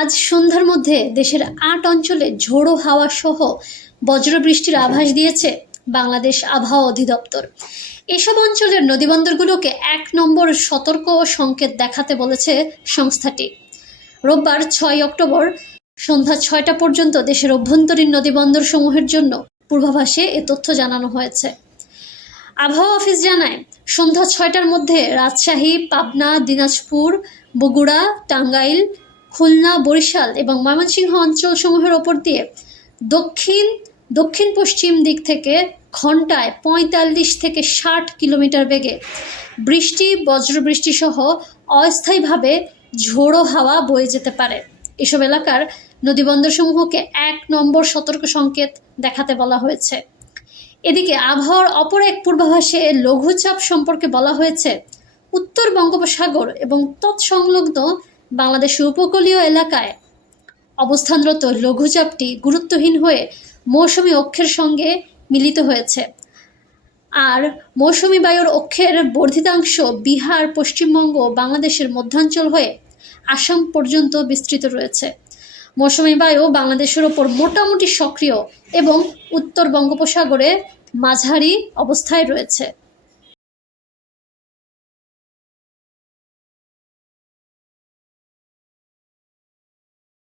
আজ সন্ধ্যার মধ্যে দেশের আট অঞ্চলে ঝোড়ো হাওয়া সহ বজ্রবৃষ্টির আভাস দিয়েছে বাংলাদেশ আবহাওয়া অধিদপ্তর। এসব অঞ্চলের নদীবন্দরগুলোকে এক নম্বর সতর্ক সংকেত দেখাতে বলেছে সংস্থাটি। রোববার ছয় অক্টোবর সন্ধ্যা ছয়টা পর্যন্ত দেশের অভ্যন্তরীণ নদীবন্দর সমূহের জন্য পূর্বাভাসে এ তথ্য জানানো হয়েছে। আবহাওয়া অফিস জানায়, সন্ধ্যা ছয়টার মধ্যে রাজশাহী, পাবনা, দিনাজপুর, বগুড়া, টাঙ্গাইল খুলনা, বরিশাল এবং ময়মনসিংহ অঞ্চলসমূহের ওপর দিয়ে দক্ষিণ দক্ষিণ পশ্চিম দিক থেকে ঘন্টায় পঁয়তাল্লিশ থেকে ষাট কিলোমিটার বেগে বৃষ্টি বজ্রবৃষ্টি সহ অস্থায়ীভাবে ঝোড়ো হাওয়া বয়ে যেতে পারে। এসব এলাকার নদীবন্দরসমূহকে এক নম্বর সতর্ক সংকেত দেখাতে বলা হয়েছে। এদিকে আবহাওয়ার অপর এক পূর্বাভাসে লঘুচাপ সম্পর্কে বলা হয়েছে, উত্তর বঙ্গোপসাগর এবং তৎসংলগ্ন বাংলাদেশের উপকূলীয় এলাকায় অবস্থানরত লঘুচাপটি গুরুত্বহীন হয়ে মৌসুমী অক্ষের সঙ্গে মিলিত হয়েছে। আর মৌসুমী বায়ুর অক্ষের বর্ধিতাংশ বিহার, পশ্চিমবঙ্গ বাংলাদেশের মধ্যাঞ্চল হয়ে আসাম পর্যন্ত বিস্তৃত রয়েছে। মৌসুমী বায়ু বাংলাদেশের ওপর মোটামুটি সক্রিয় এবং উত্তর বঙ্গোপসাগরে মাঝারি অবস্থায় রয়েছে।